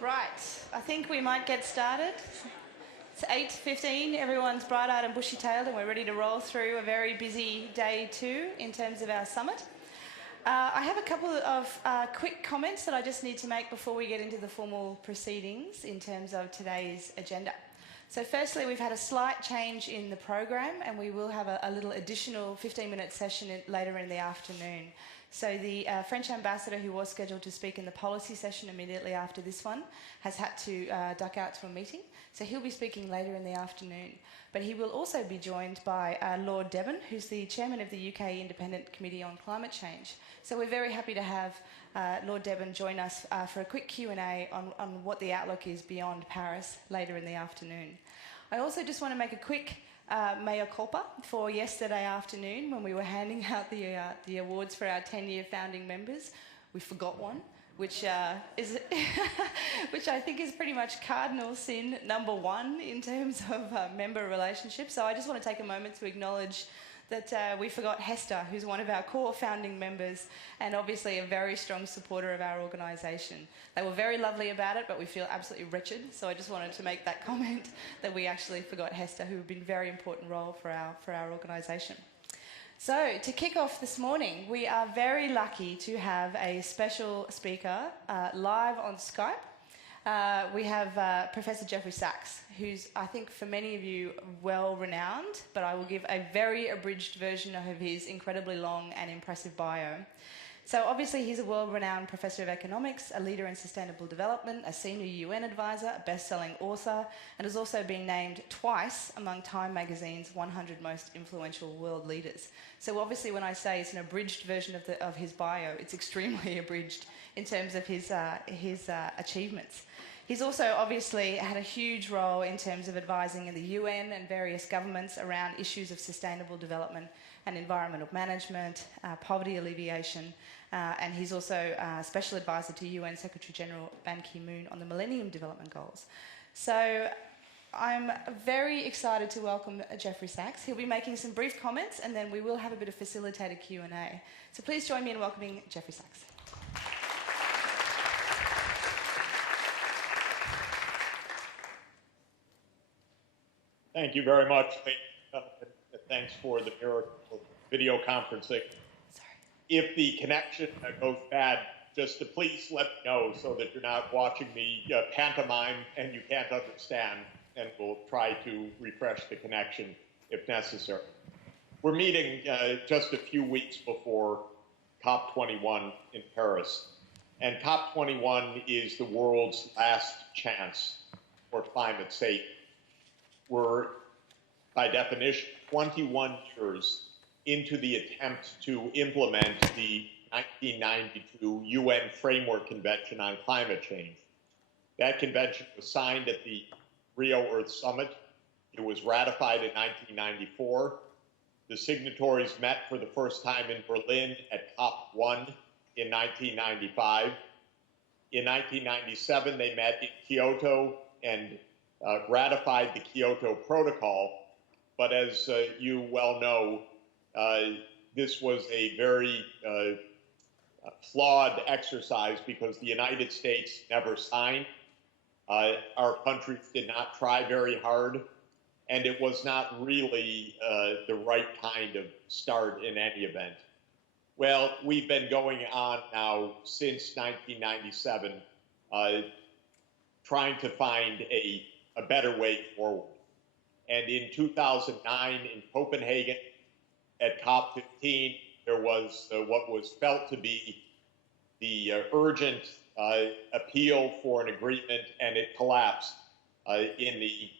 Right, I think we might get started. It's 8:15, everyone's bright-eyed and bushy-tailed, and we're ready to roll through a very busy day two in terms of our summit. I have a couple of quick comments that I just need to make before we get into the formal proceedings in terms of today's agenda. So firstly, we've had a slight change in the program, and we will have a little additional 15-minute session later in the afternoon. So the French ambassador, who was scheduled to speak in the policy session immediately after this one, has had to duck out to a meeting. So he'll be speaking later in the afternoon. But he will also be joined by Lord Devon, who's the chairman of the UK Independent Committee on Climate Change. So we're very happy to have Lord Devon join us for a quick Q&A on what the outlook is beyond Paris later in the afternoon. I also just want to make a quick mea culpa for yesterday afternoon when we were handing out the awards for our 10-year founding members. We forgot one, which is which I think is pretty much cardinal sin number one in terms of member relationships. So I just want to take a moment to acknowledge that we forgot Hester, who's one of our core founding members and obviously a very strong supporter of our organisation. They were very lovely about it, but we feel absolutely wretched. So I just wanted to make that comment that we actually forgot Hester, who had been a very important role for our organisation. So to kick off this morning, we are very lucky to have a special speaker live on Skype. We have Professor Jeffrey Sachs, who's, I think, for many of you, well-renowned, but I will give a very abridged version of his incredibly long and impressive bio. So obviously he's a world-renowned professor of economics, a leader in sustainable development, a senior UN advisor, a best-selling author, and has also been named twice among Time magazine's 100 most influential world leaders. So obviously when I say it's an abridged version of his bio, it's extremely abridged in terms of his achievements. He's also obviously had a huge role in terms of advising in the UN and various governments around issues of sustainable development and environmental management, poverty alleviation, and he's also a special advisor to UN Secretary General Ban Ki-moon on the Millennium Development Goals. So I'm very excited to welcome Jeffrey Sachs. He'll be making some brief comments and then we will have a bit of facilitated Q&A. So please join me in welcoming Jeffrey Sachs. Thank you very much. Thanks for the miracle of video conferencing. Sorry. If the connection goes bad, just to please let me know so that you're not watching me pantomime and you can't understand, and we'll try to refresh the connection if necessary. We're meeting just a few weeks before COP21 in Paris, and COP21 is the world's last chance for climate safety. We're, by definition, 21 years into the attempt to implement the 1992 UN Framework Convention on Climate Change. That convention was signed at the Rio Earth Summit. It was ratified in 1994. The signatories met for the first time in Berlin at COP1 in 1995. In 1997, they met in Kyoto and ratified the Kyoto Protocol, but as you well know, this was a very flawed exercise because the United States never signed. Our countries did not try very hard, and it was not really the right kind of start in any event. Well, we've been going on now since 1997, trying to find a better way forward. And in 2009 in Copenhagen at COP15, there was what was felt to be the urgent appeal for an agreement, and it collapsed in the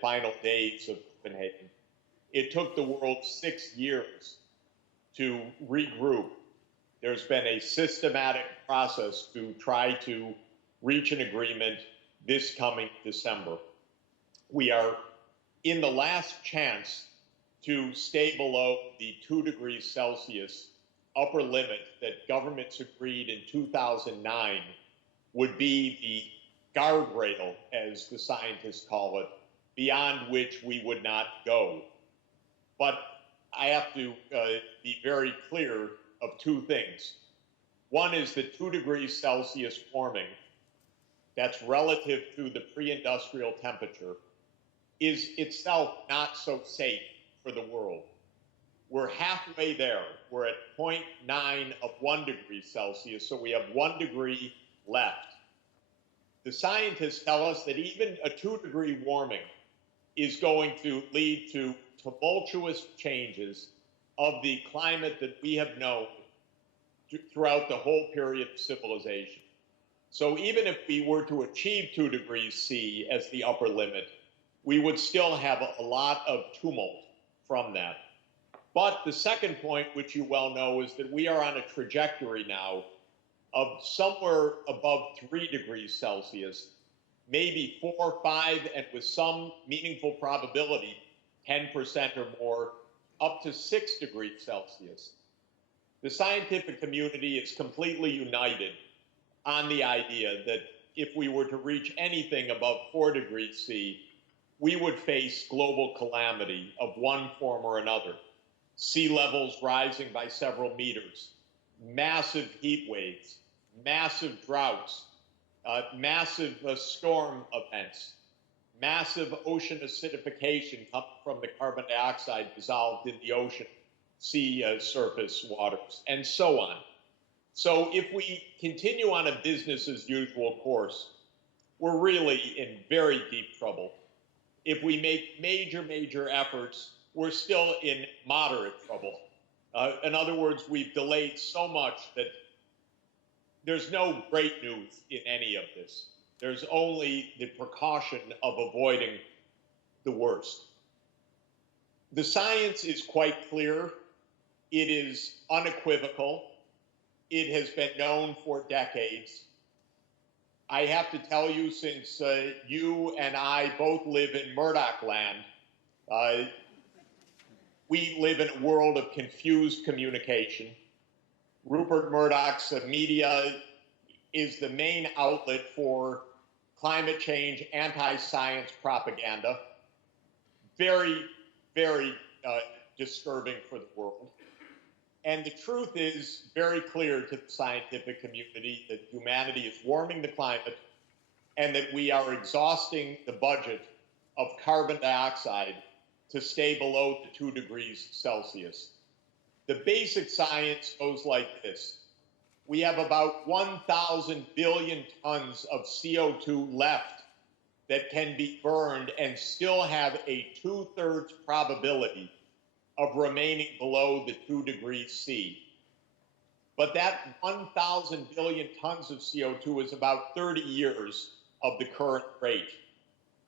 final days of Copenhagen. It took the world 6 years to regroup. There's been a systematic process to try to reach an agreement this coming December. We are in the last chance to stay below the 2 degrees Celsius upper limit that governments agreed in 2009 would be the guardrail, as the scientists call it, beyond which we would not go. But I have to be very clear of two things. One is that 2 degrees Celsius warming that's relative to the pre-industrial temperature is itself not so safe for the world. We're halfway there. We're at 0.9 of 1 degree Celsius, so we have 1 degree left. The scientists tell us that even a 2-degree warming is going to lead to tumultuous changes of the climate that we have known throughout the whole period of civilization. So even if we were to achieve 2 degrees C as the upper limit, we would still have a lot of tumult from that. But the second point, which you well know, is that we are on a trajectory now of somewhere above 3 degrees Celsius, maybe 4, 5, and with some meaningful probability, 10% or more, up to 6 degrees Celsius. The scientific community is completely united on the idea that if we were to reach anything above 4 degrees C, we would face global calamity of one form or another. Sea levels rising by several meters, massive heat waves, massive droughts, massive storm events, massive ocean acidification coming from the carbon dioxide dissolved in the ocean, sea surface waters, and so on. So if we continue on a business as usual course, we're really in very deep trouble. If we make major efforts, we're still in moderate trouble. In other words, we've delayed so much that there's no great news in any of this. There's only the precaution of avoiding the worst. The science is quite clear. It is unequivocal. It has been known for decades. I have to tell you, since you and I both live in Murdoch land, we live in a world of confused communication. Rupert Murdoch's media is the main outlet for climate change, anti-science propaganda. Very disturbing for the world. And the truth is very clear to the scientific community that humanity is warming the climate and that we are exhausting the budget of carbon dioxide to stay below the 2 degrees Celsius. The basic science goes like this. We have about 1,000 billion tons of CO2 left that can be burned and still have a 2/3 probability of remaining below the 2 degrees C. But that 1,000 billion tons of CO2 is about 30 years of the current rate,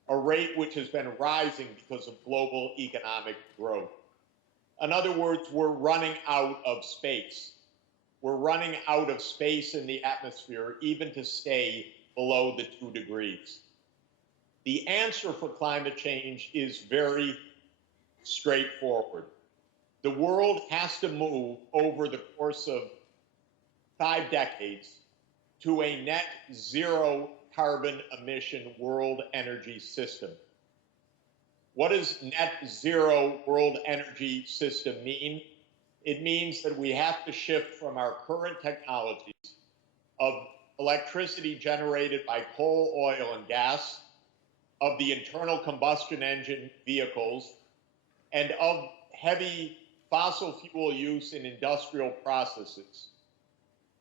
a rate which has been rising because of global economic growth. In other words, we're running out of space. We're running out of space in the atmosphere, even to stay below the 2 degrees. The answer for climate change is very straightforward. The world has to move over the course of 5 decades to a net zero carbon emission world energy system. What does net zero world energy system mean? It means that we have to shift from our current technologies of electricity generated by coal, oil, and gas, of the internal combustion engine vehicles, and of heavy fossil fuel use in industrial processes,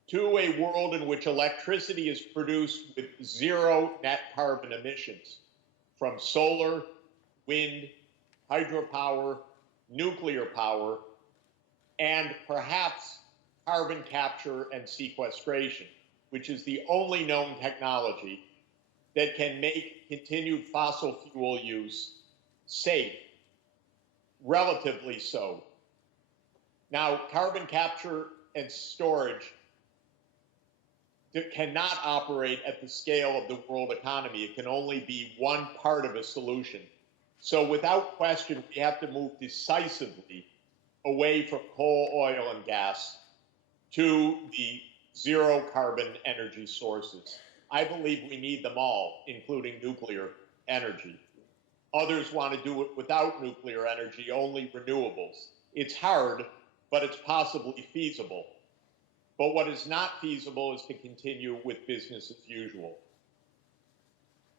to a world in which electricity is produced with zero net carbon emissions from solar, wind, hydropower, nuclear power, and perhaps carbon capture and sequestration, which is the only known technology that can make continued fossil fuel use safe, relatively so. Now, carbon capture and storage cannot operate at the scale of the world economy. It can only be one part of a solution. So without question, we have to move decisively away from coal, oil, and gas to the zero carbon energy sources. I believe we need them all, including nuclear energy. Others want to do it without nuclear energy, only renewables. It's hard, but it's possibly feasible. But what is not feasible is to continue with business as usual.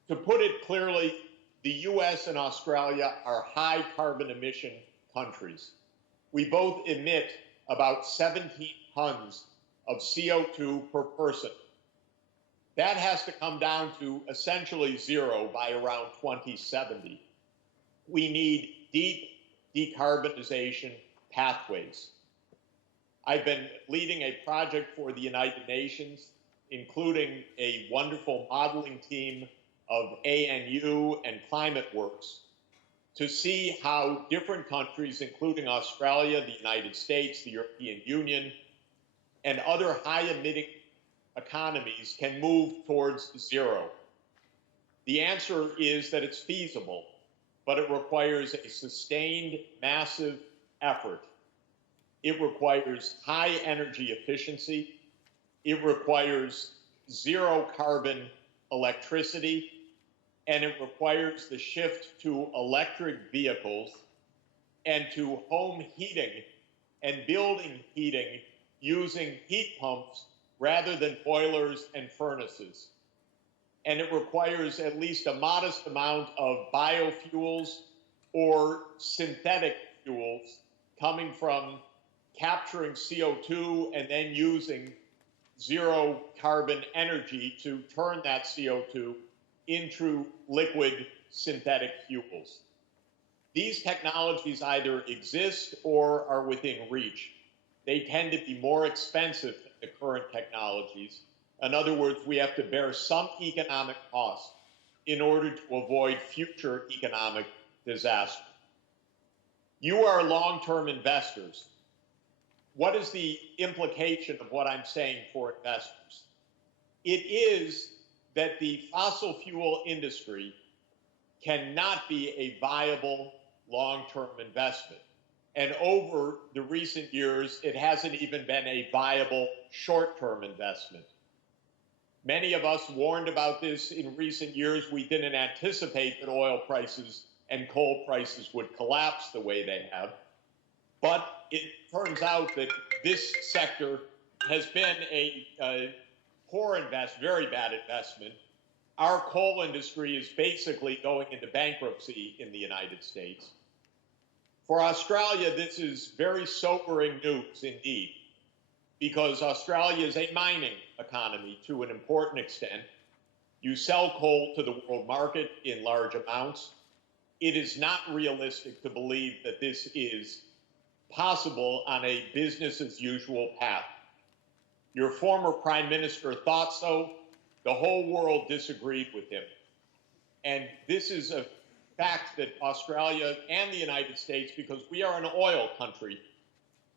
To put it clearly, the US and Australia are high carbon emission countries. We both emit about 17 tons of CO2 per person. That has to come down to essentially zero by around 2070. We need deep decarbonization pathways. I've been leading a project for the United Nations, including a wonderful modeling team of ANU and ClimateWorks, to see how different countries, including Australia, the United States, the European Union, and other high-emitting economies can move towards zero. The answer is that it's feasible, but it requires a sustained, massive effort. It requires high energy efficiency. It requires zero carbon electricity, and it requires the shift to electric vehicles and to home heating and building heating using heat pumps rather than boilers and furnaces. And it requires at least a modest amount of biofuels or synthetic fuels coming from capturing CO2 and then using zero carbon energy to turn that CO2 into liquid synthetic fuels. These technologies either exist or are within reach. They tend to be more expensive than the current technologies. In other words, we have to bear some economic cost in order to avoid future economic disaster. You are long-term investors. What is the implication of what I'm saying for investors? It is that the fossil fuel industry cannot be a viable long-term investment. And over the recent years, it hasn't even been a viable short-term investment. Many of us warned about this in recent years. We didn't anticipate that oil prices and coal prices would collapse the way they have. But it turns out that this sector has been a poor very bad investment. Our coal industry is basically going into bankruptcy in the United States. For Australia, this is very sobering news indeed, because Australia is a mining economy to an important extent. You sell coal to the world market in large amounts. It is not realistic to believe that this is possible on a business as usual path. Your former prime minister thought so. The whole world disagreed with him. And this is a fact that Australia and the United States, because we are an oil country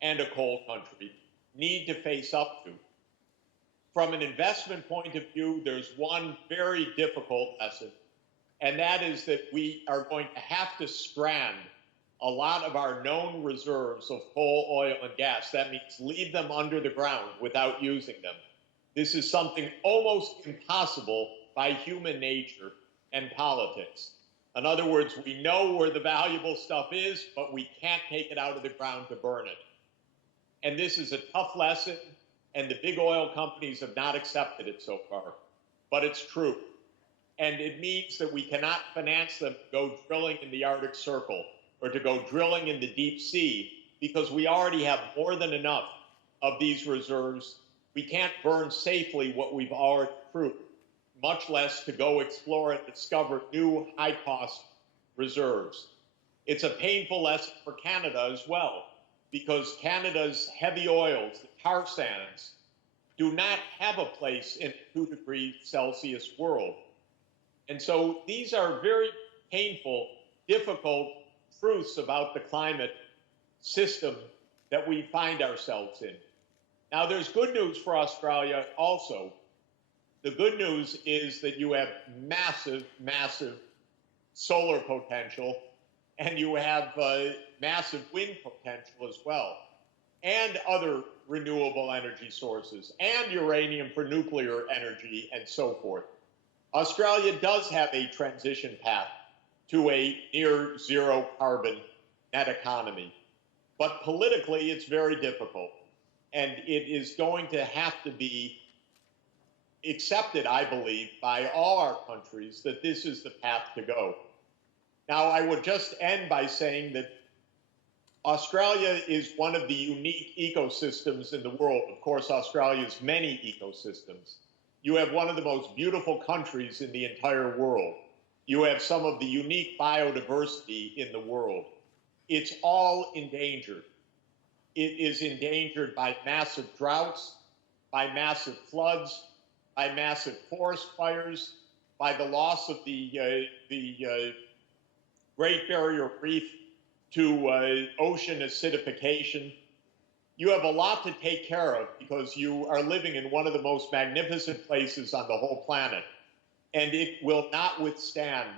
and a coal country, need to face up to. From an investment point of view, there's one very difficult lesson, and that is that we are going to have to strand a lot of our known reserves of coal, oil, and gas. That means leave them under the ground without using them. This is something almost impossible by human nature and politics. In other words, we know where the valuable stuff is, but we can't take it out of the ground to burn it. And this is a tough lesson, and the big oil companies have not accepted it so far. But it's true. And it means that we cannot finance them to go drilling in the Arctic Circle or to go drilling in the deep sea, because we already have more than enough of these reserves. We can't burn safely what we've already proved, much less to go explore and discover new high-cost reserves. It's a painful lesson for Canada as well, because Canada's heavy oils, the tar sands, do not have a place in a 2°C world. And so these are very painful, difficult truths about the climate system that we find ourselves in. Now, there's good news for Australia also. The good news is that you have massive, massive solar potential, and you have massive wind potential as well, and other renewable energy sources, and uranium for nuclear energy, and so forth. Australia does have a transition path to a near zero carbon net economy. But politically, it's very difficult. And it is going to have to be accepted, I believe, by all our countries that this is the path to go. Now, I would just end by saying that Australia is one of the unique ecosystems in the world. Of course, Australia's many ecosystems. You have one of the most beautiful countries in the entire world. You have some of the unique biodiversity in the world. It's all endangered. It is endangered by massive droughts, by massive floods, by massive forest fires, by the loss of the Great Barrier Reef to ocean acidification. You have a lot to take care of because you are living in one of the most magnificent places on the whole planet. And it will not withstand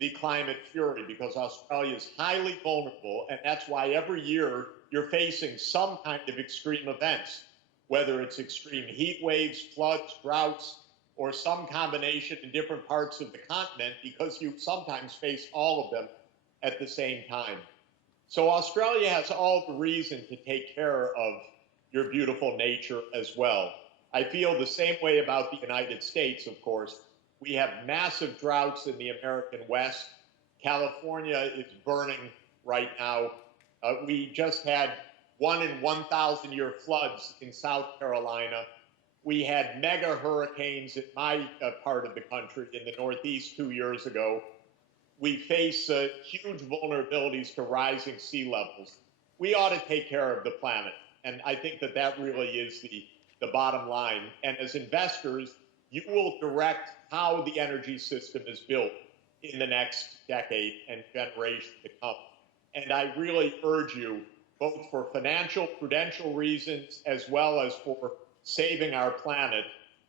the climate fury because Australia is highly vulnerable. And that's why every year you're facing some kind of extreme events, whether it's extreme heat waves, floods, droughts, or some combination in different parts of the continent, because you sometimes face all of them at the same time. So Australia has all the reason to take care of your beautiful nature as well. I feel the same way about the United States, of course. We have massive droughts in the American West. California is burning right now. We just had 1 in 1,000 year floods in South Carolina. We had mega hurricanes in my part of the country in the Northeast 2 years ago. We face huge vulnerabilities to rising sea levels. We ought to take care of the planet. And I think that that really is the bottom line. And as investors, you will direct how the energy system is built in the next decade and generation to come. And I really urge you, both for financial, prudential reasons, as well as for saving our planet,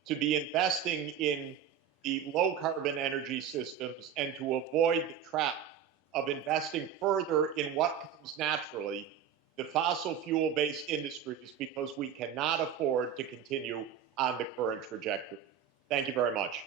to be investing in the low-carbon energy systems and to avoid the trap of investing further in what comes naturally, the fossil fuel-based industries, because we cannot afford to continue on the current trajectory. Thank you very much.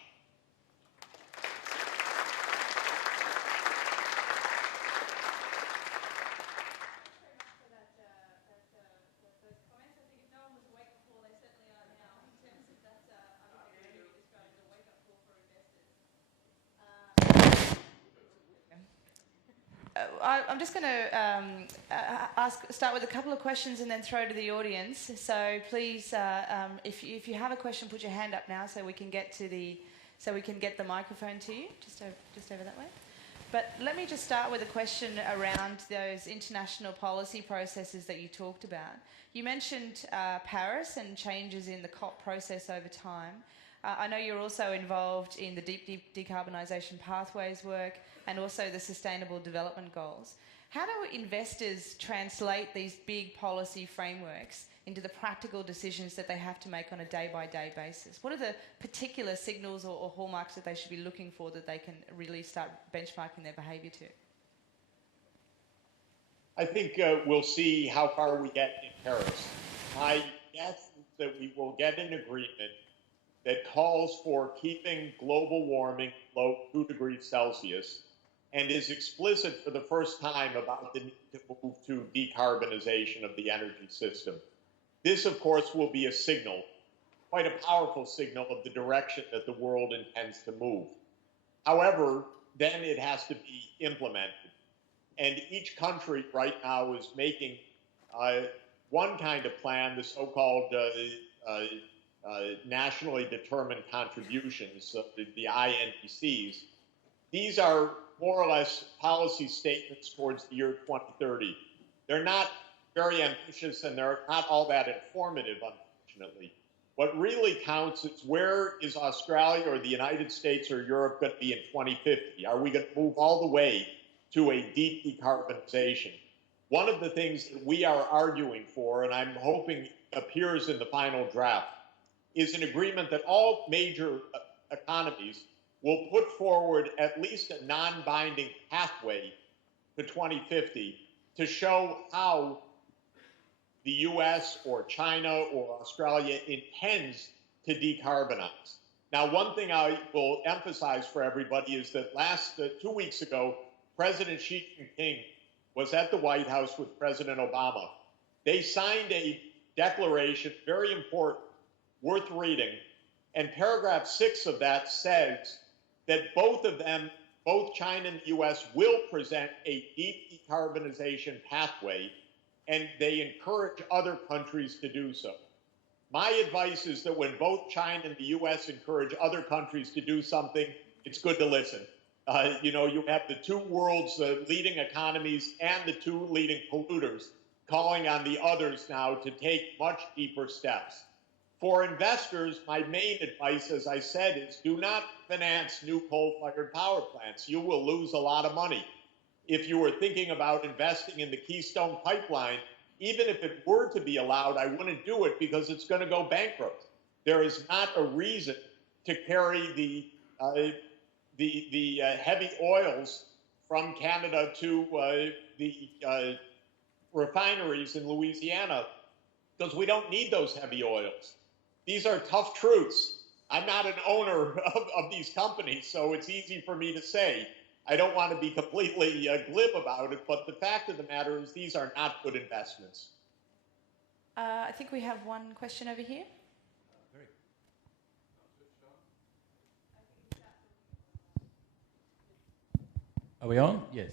I'm just going to start with a couple of questions and then throw to the audience. So please, if you have a question, put your hand up now so we can get the microphone to you, just over that way. But let me just start with a question around those international policy processes that you talked about. You mentioned Paris and changes in the COP process over time. I know you're also involved in the deep decarbonisation pathways work and also the sustainable development goals. How do investors translate these big policy frameworks into the practical decisions that they have to make on a day-by-day basis? What are the particular signals or hallmarks that they should be looking for that they can really start benchmarking their behaviour to? I think we'll see how far we get in Paris. My guess is that we will get an agreement that calls for keeping global warming below 2 degrees Celsius and is explicit for the first time about the need to move to decarbonization of the energy system. This, of course, will be a signal, quite a powerful signal of the direction that the world intends to move. However, then it has to be implemented. And each country right now is making one kind of plan, the so-called nationally determined contributions, the INDCs. These are more or less policy statements towards the year 2030. They're not very ambitious and they're not all that informative, unfortunately. What really counts is where is Australia or the United States or Europe going to be in 2050? Are we going to move all the way to a deep decarbonization? One of the things that we are arguing for, and I'm hoping appears in the final draft, is an agreement that all major economies will put forward at least a non-binding pathway to 2050 to show how the US or China or Australia intends to decarbonize. Now, one thing I will emphasize for everybody is that 2 weeks ago, President Xi Jinping was at the White House with President Obama. They signed a declaration, very important, worth reading, And paragraph 6 of that says that both of them, both China and the US, will present a deep decarbonization pathway, and they encourage other countries to do so. My advice is that when both China and the US encourage other countries to do something, it's good to listen. You know, you have the two world's leading economies and the two leading polluters calling on the others now to take much deeper steps. For investors, my main advice, as I said, is do not finance new coal-fired power plants. You will lose a lot of money. If you were thinking about investing in the Keystone Pipeline, even if it were to be allowed, I wouldn't do it because it's going to go bankrupt. There is not a reason to carry the heavy oils from Canada to the refineries in Louisiana, because we don't need those heavy oils. These are tough truths. I'm not an owner of these companies, so it's easy for me to say. I don't want to be completely glib about it, but the fact of the matter is these are not good investments. I think we have one question over here. Are we on? Yes.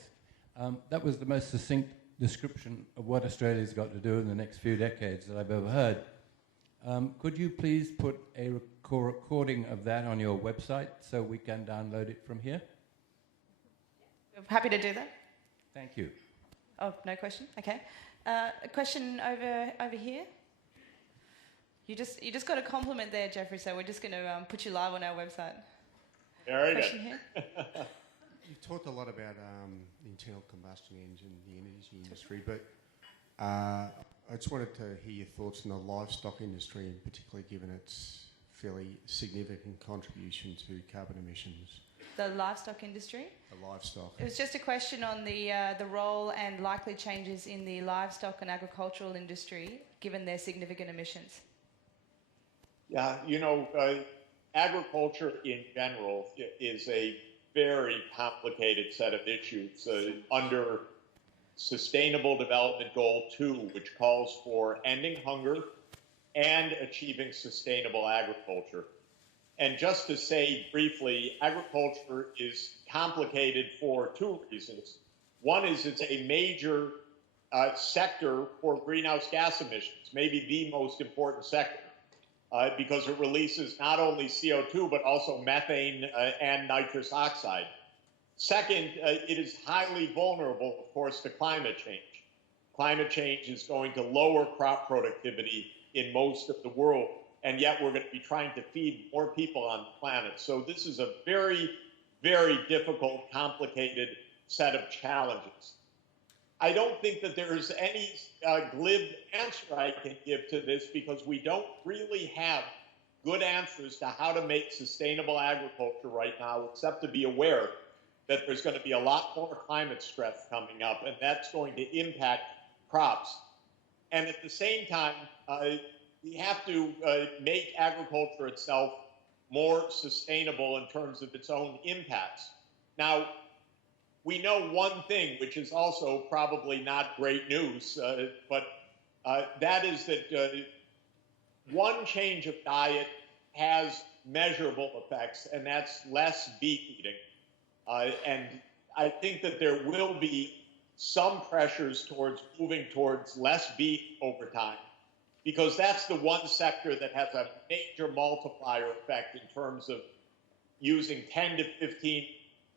That was the most succinct description of what Australia's got to do in the next few decades that I've ever heard. Could you please put a recording of that on your website so we can download it from here? We're happy to do that. Thank you. Oh, no question? Okay. A question over here. You just got a compliment there, Jeffrey, so we're just going to put you live on our website. Very question good. Here. You've talked a lot about the internal combustion engine, the energy industry, but I just wanted to hear your thoughts on the livestock industry, and particularly given its fairly significant contribution to carbon emissions. The livestock industry? The livestock. It was just a question on the role and likely changes in the livestock and agricultural industry, given their significant emissions. Yeah, you know, agriculture in general is a very complicated set of issues under Sustainable Development Goal 2, which calls for ending hunger and achieving sustainable agriculture. And just to say briefly, agriculture is complicated for two reasons. One is it's a major sector for greenhouse gas emissions, maybe the most important sector, because it releases not only CO2, but also methane and nitrous oxide. Second, it is highly vulnerable, of course, to climate change. Climate change is going to lower crop productivity in most of the world, and yet we're going to be trying to feed more people on the planet. So this is a very, very difficult, complicated set of challenges. I don't think that there's any glib answer I can give to this, because we don't really have good answers to how to make sustainable agriculture right now, except to be aware that there's going to be a lot more climate stress coming up, and that's going to impact crops. And at the same time, we have to make agriculture itself more sustainable in terms of its own impacts. Now, we know one thing, which is also probably not great news, but that is that one change of diet has measurable effects, and that's less beef eating. And I think that there will be some pressures towards moving towards less beef over time, because that's the one sector that has a major multiplier effect in terms of using 10 to 15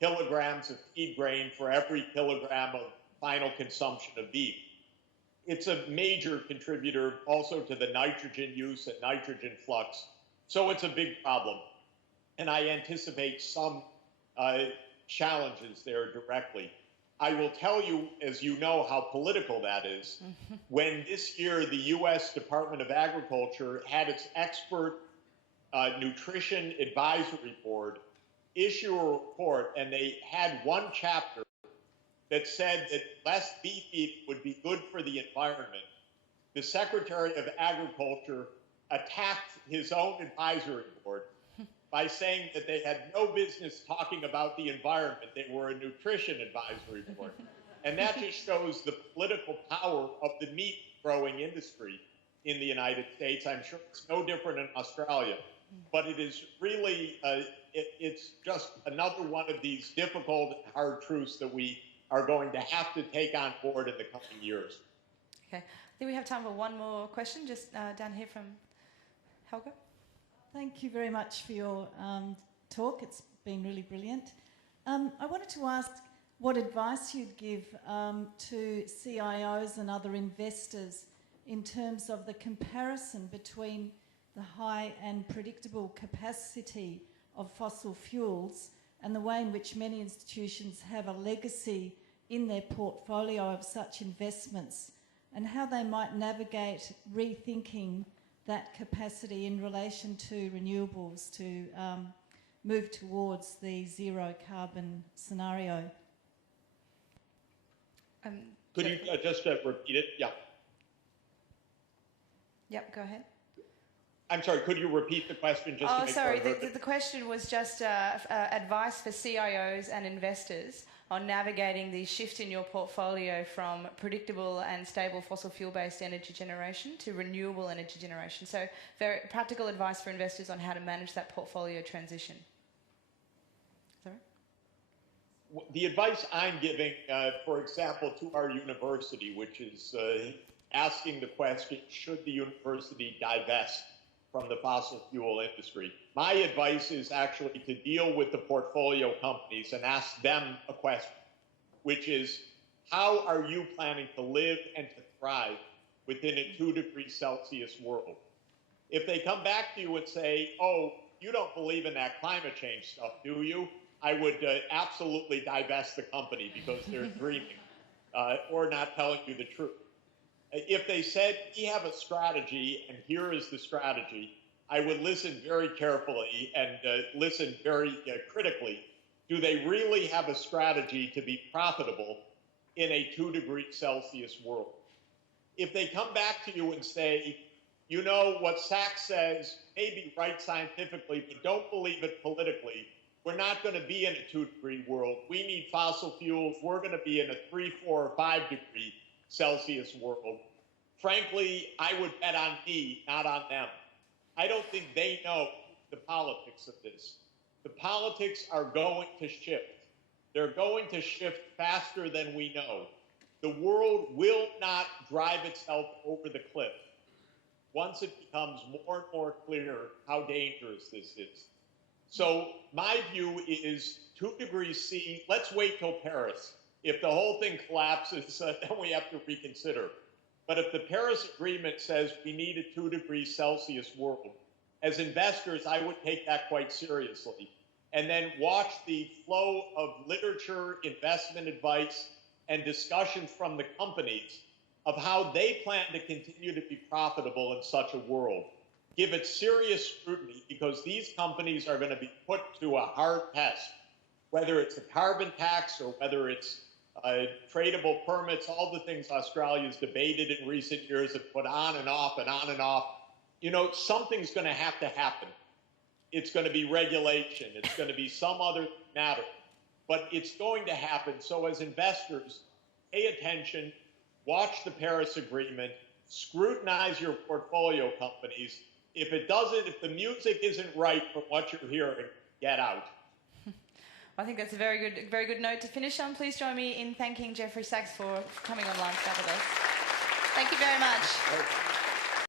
kilograms of feed grain for every kilogram of final consumption of beef. It's a major contributor also to the nitrogen use and nitrogen flux. So it's a big problem. And I anticipate some challenges there directly. I will tell you, as you know, how political that is. When this year the U.S. Department of Agriculture had its expert nutrition advisory board issue a report, and they had one chapter that said that less beef eating would be good for the environment, the Secretary of Agriculture attacked his own advisory board by saying that they had no business talking about the environment. They were a nutrition advisory board. And that just shows the political power of the meat growing industry in the United States. I'm sure it's no different in Australia. but it is really, it's just another one of these difficult and hard truths that we are going to have to take on board in the coming years. Okay, I think we have time for one more question, just down here from Helga. Thank you very much for your talk. It's been really brilliant. I wanted to ask what advice you'd give to CIOs and other investors in terms of the comparison between the high and predictable capacity of fossil fuels and the way in which many institutions have a legacy in their portfolio of such investments, and how they might navigate rethinking that capacity in relation to renewables to move towards the zero carbon scenario. Could you just repeat it? Yeah. Yep, go ahead. I'm sorry, could you repeat the question just to make sure I heard it? The question was just advice for CIOs and investors on navigating the shift in your portfolio from predictable and stable fossil fuel-based energy generation to renewable energy generation. So very practical advice for investors on how to manage that portfolio transition. Sorry? The advice I'm giving, for example, to our university, which is asking the question, should the university divest from the fossil fuel industry? My advice is actually to deal with the portfolio companies and ask them a question, which is, how are you planning to live and to thrive within a 2 degrees Celsius world? If they come back to you and say, oh, you don't believe in that climate change stuff, do you? I would absolutely divest the company because they're dreaming or not telling you the truth. If they said, we have a strategy and here is the strategy, I would listen very carefully and listen very critically. Do they really have a strategy to be profitable in a 2 degrees Celsius world? If they come back to you and say, you know, what Sachs says may be right scientifically, but don't believe it politically, we're not going to be in a 2 degree world. We need fossil fuels. We're going to be in a 3, 4, or 5 degree Celsius world. Frankly, I would bet on me, not on them. I don't think they know the politics of this. The politics are going to shift. They're going to shift faster than we know. The world will not drive itself over the cliff once it becomes more and more clear how dangerous this is. So my view is 2 degrees C, let's wait till Paris. If the whole thing collapses, then we have to reconsider. But if the Paris Agreement says we need a 2 degrees Celsius world, as investors, I would take that quite seriously. And then watch the flow of literature, investment advice, and discussions from the companies of how they plan to continue to be profitable in such a world. Give it serious scrutiny, because these companies are going to be put to a hard test, whether it's a carbon tax or whether it's tradable permits, all the things Australia's debated in recent years have put on and off and on and off. You know, something's going to have to happen. It's going to be regulation. It's going to be some other matter. But it's going to happen. So as investors, pay attention, watch the Paris Agreement, scrutinize your portfolio companies. If it doesn't, if the music isn't right from what you're hearing, get out. I think that's a very good note to finish on. Please join me in thanking Jeffrey Sachs for coming online to chat with us. Thank you very much.